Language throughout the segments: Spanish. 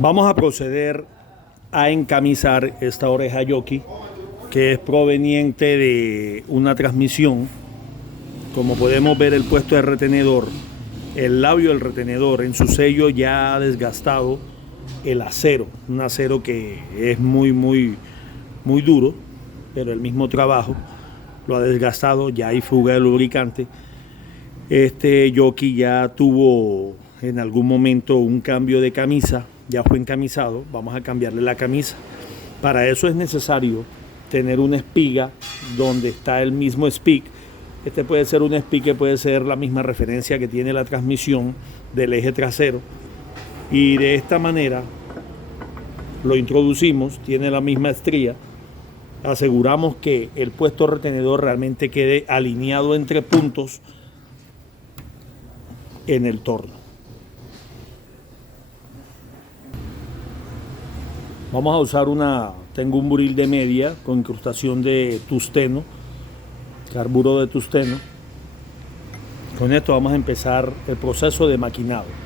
Vamos a proceder a encamisar esta oreja jockey, que es proveniente de una transmisión. Como podemos ver, el puesto de retenedor, el labio del retenedor en su sello ya ha desgastado el acero, un acero que es muy duro, pero el mismo trabajo lo ha desgastado, ya hay fuga de lubricante. Este jockey ya tuvo en algún momento un cambio de camisa, ya fue encamisado, vamos a cambiarle la camisa. Para eso es necesario tener una espiga donde está el mismo speak. Este puede ser un speak que puede ser la misma referencia que tiene la transmisión del eje trasero. Y de esta manera lo introducimos, tiene la misma estría. Aseguramos que el puesto retenedor realmente quede alineado entre puntos en el torno. Vamos a usar tengo un buril de media con incrustación de tusteno, carburo de tusteno. Con esto vamos a empezar el proceso de maquinado.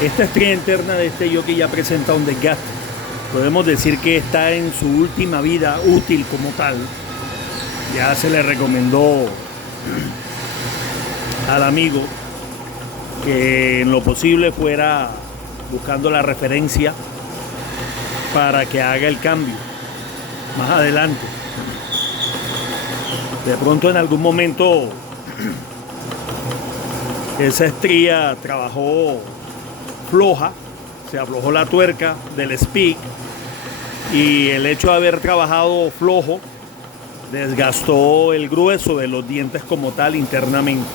Esta estría interna de este jockey ya presenta un desgaste. Podemos decir que está en su última vida útil como tal. Ya se le recomendó al amigo que en lo posible fuera buscando la referencia para que haga el cambio más adelante. De pronto en algún momento esa estría trabajó floja, se aflojó la tuerca del speak y el hecho de haber trabajado flojo desgastó el grueso de los dientes como tal internamente.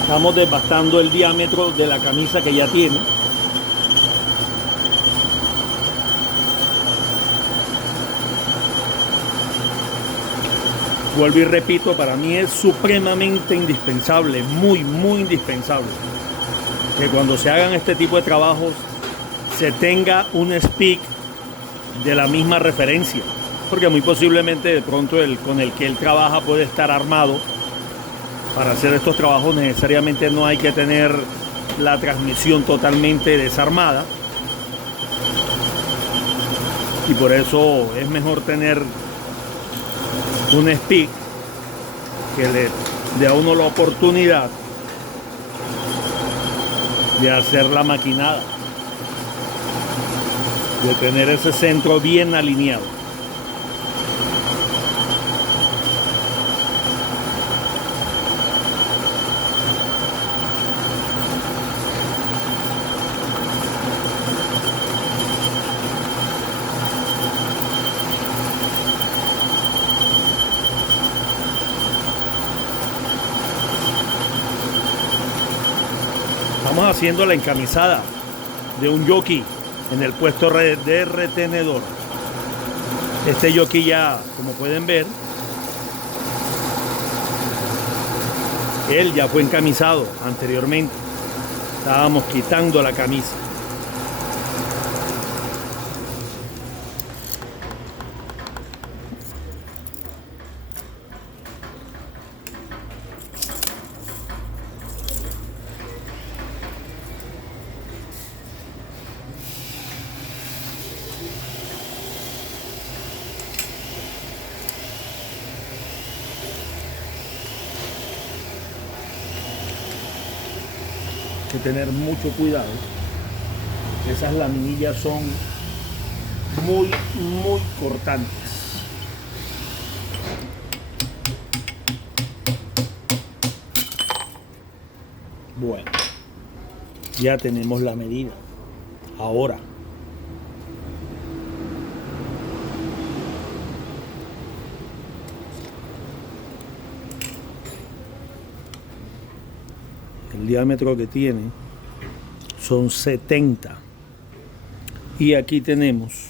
Estamos desbastando el diámetro de la camisa que ya tiene. Vuelvo y repito, para mí es supremamente indispensable, muy indispensable, que cuando se hagan este tipo de trabajos se tenga un speak de la misma referencia, porque muy posiblemente de pronto el con el que él trabaja puede estar armado. Para hacer estos trabajos necesariamente no hay que tener la transmisión totalmente desarmada y por eso es mejor tener un speak que le dé a uno la oportunidad de hacer la maquinada, de tener ese centro bien alineado. Estamos haciendo la encamisada de un jockey en el puesto de retenedor. Este jockey ya, como pueden ver, él ya fue encamisado anteriormente. Estábamos quitando la camisa. Hay que tener mucho cuidado. Esas laminillas son muy cortantes. Bueno, ya tenemos la medida. Ahora, el diámetro que tiene son 70. Y aquí tenemos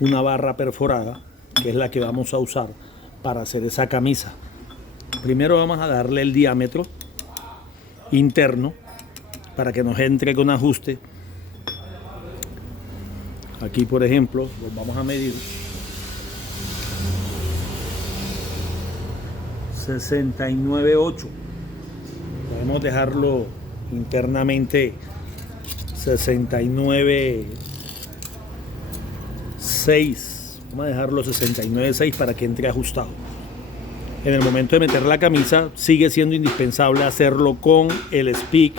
una barra perforada, que es la que vamos a usar para hacer esa camisa. Primero vamos a darle el diámetro interno para que nos entre con ajuste. Aquí, por ejemplo, los vamos a medir 69.8. Podemos dejarlo internamente 69.6. Vamos a dejarlo 69.6 para que entre ajustado. En el momento de meter la camisa sigue siendo indispensable hacerlo con el speak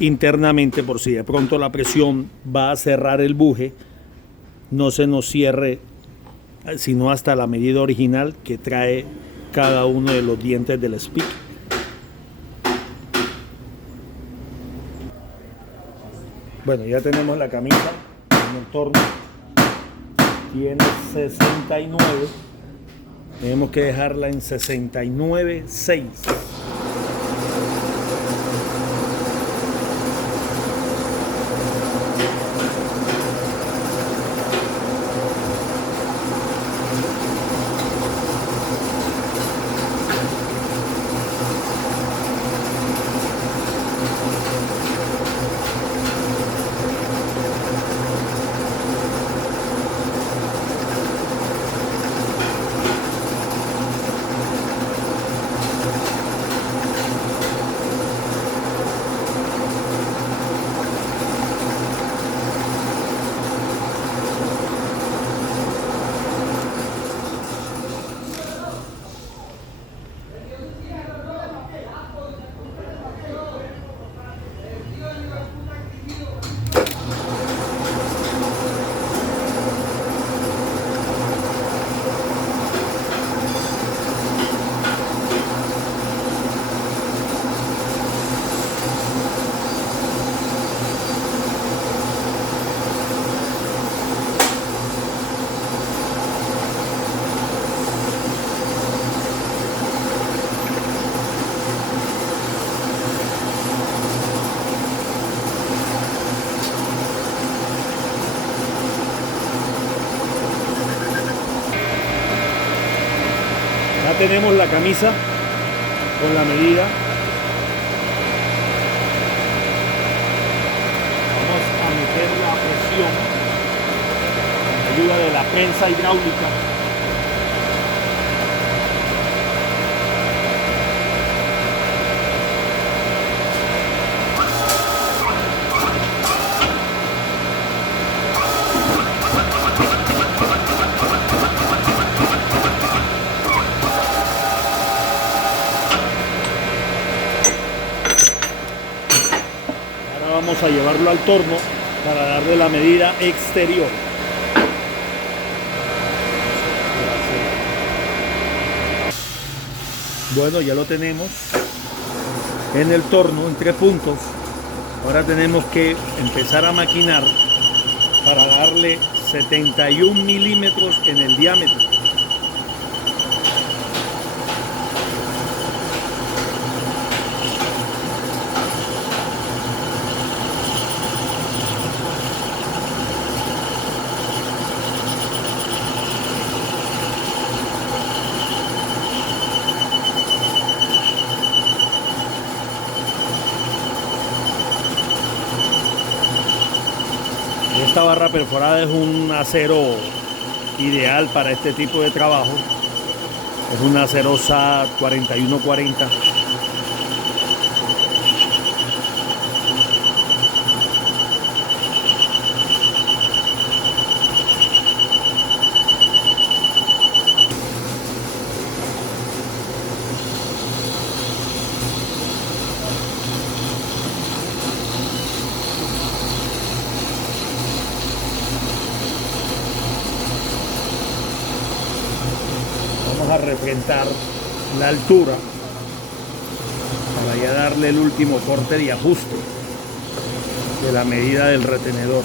internamente, por si de pronto la presión va a cerrar el buje, no se nos cierre sino hasta la medida original que trae cada uno de los dientes del speak. Bueno, ya tenemos la camisa en el torno, tiene 69, tenemos que dejarla en 69.6. Ya tenemos la camisa con la medida. Vamos a meter la presión con ayuda de la prensa hidráulica. Vamos a llevarlo al torno para darle la medida exterior. Bueno, ya lo tenemos en el torno en 3 puntos. Ahora tenemos que empezar a maquinar para darle 71 milímetros en el diámetro. Esta barra perforada es un acero ideal para este tipo de trabajo. Es un acero SAT 4140. Vamos a refrentar la altura para ya darle el último corte y ajuste de la medida del retenedor.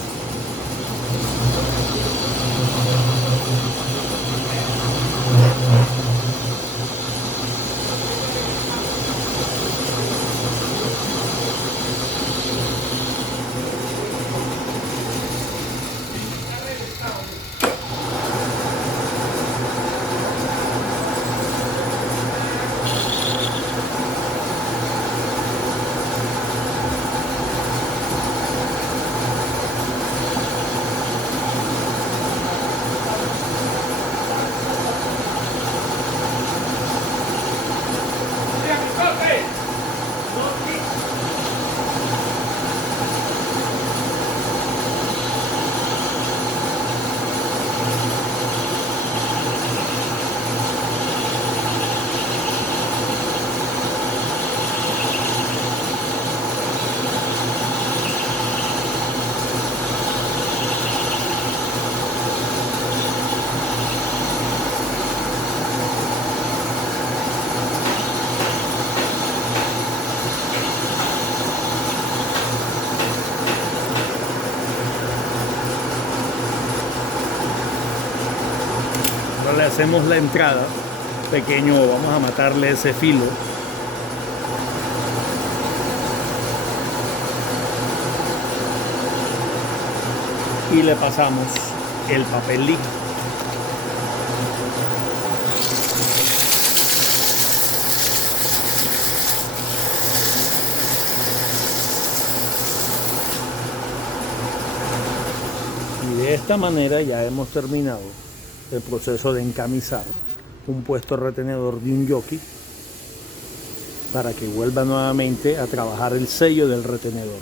Le hacemos la entrada pequeño, vamos a matarle ese filo y le pasamos el papel lija. Y de esta manera ya hemos terminado el proceso de encamisar un puesto retenedor de un jockey para que vuelva nuevamente a trabajar el sello del retenedor.